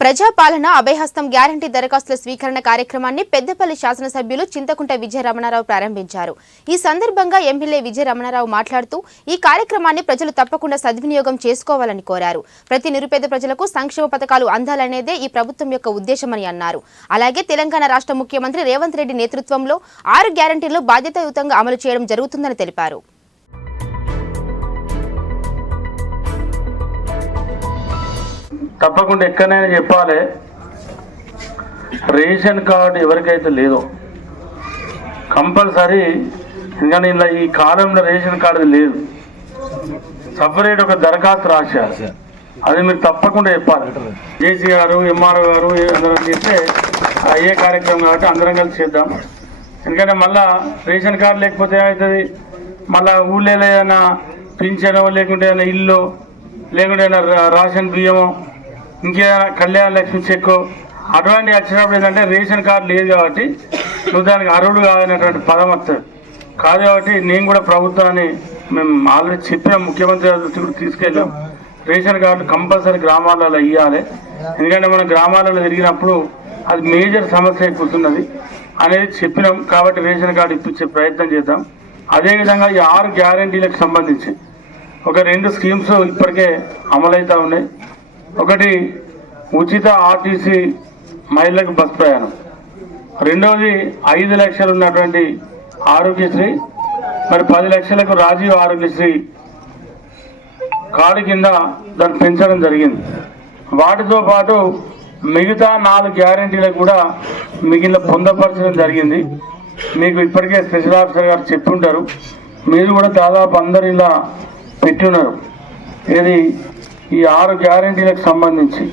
ప్రజాపాలన అభయహస్తం గ్యారంటీ దరఖాస్తుల స్వీకరణ కార్యక్రమాన్ని పెద్దపల్లి శాసనసభ్యులు చింతకుంట విజయ రమణారావు ప్రారంభించారు. ఈ సందర్భంగా ఎమ్మెల్యే విజయ రమణారావు మాట్లాడుతూ ఈ కార్యక్రమాన్ని ప్రజలు తప్పకుండా సద్వినియోగం చేసుకోవాలని కోరారు. ప్రతి నిరుపేద ప్రజలకు సంక్షేమ పథకాలు అందాలనేదే ఈ ప్రభుత్వం యొక్క ఉద్దేశమని అన్నారు. అలాగే తెలంగాణ రాష్ట్ర ముఖ్యమంత్రి రేవంత్ రెడ్డి నేతృత్వంలో ఆరు గ్యారంటీలు బాధ్యతాయుతంగా అమలు చేయడం జరుగుతుందని తెలిపారు. తప్పకుండా ఎక్కడైనా చెప్పాలి. రేషన్ కార్డు ఎవరికైతే లేదో కంపల్సరీ ఎందుకంటే ఇలా ఈ కాలంలో రేషన్ కార్డు లేదు. సపరేట్ ఒక దరఖాస్తు రాశారు. అది మీరు తప్పకుండా చెప్పాలి. జేసీ గారు ఎంఆర్ఓ గారు అందరం చేస్తే అయ్యే కార్యక్రమం కాబట్టి అందరం కలిసి చేద్దాం. ఎందుకంటే మళ్ళా రేషన్ కార్డు లేకపోతే ఏమవుతుంది మళ్ళా ఊళ్ళో ఏదైనా పింఛనో లేకుంటే ఏదైనా ఇల్లు లేకుంటే ఏదైనా రేషన్ బియ్యమో ఇంకేదైనా కళ్యాణ లక్ష్మి చెక్ అటువంటి వచ్చినప్పుడు ఏంటంటే రేషన్ కార్డు లేదు కాబట్టి నువ్వు దానికి అర్హుడు కాదనేటువంటి పదం వస్తుంది. కాదు కాబట్టి నేను కూడా ప్రభుత్వాన్ని మేము ఆల్రెడీ చెప్పిన ముఖ్యమంత్రి గారి కూడా తీసుకెళ్ళాం. రేషన్ కార్డు కంపల్సరీ గ్రామాలలో ఇవ్వాలి ఎందుకంటే మనం గ్రామాలలో తిరిగినప్పుడు అది మేజర్ సమస్య అయిపోతున్నది అనేది చెప్పినాం కాబట్టి రేషన్ కార్డు ఇప్పించే ప్రయత్నం చేద్దాం. అదేవిధంగా ఈ ఆరు గ్యారంటీలకు సంబంధించి ఒక రెండు స్కీమ్స్ ఇప్పటికే అమలవుతూ ఉన్నాయి. ఒకటి ఉచిత ఆర్టీసీ మహిళలకు బస్ ప్రయాణం. రెండవది ఐదు లక్షలు ఉన్నటువంటి ఆరోగ్యశ్రీ మరి పది లక్షలకు రాజీవ్ ఆరోగ్యశ్రీ కార్డు కింద దాన్ని పెంచడం జరిగింది. వాటితో పాటు మిగతా నాలుగు గ్యారంటీలకు కూడా మిగిలిన పొందపరచడం జరిగింది. మీకు ఇప్పటికే స్పెషల్ ఆఫీసర్ గారు చెప్పుంటారు. మీరు కూడా దాదాపు అందరు ఇలా పెట్టున్నారు ఇది ఈ ఆరు గ్యారంటీలకు సంబంధించి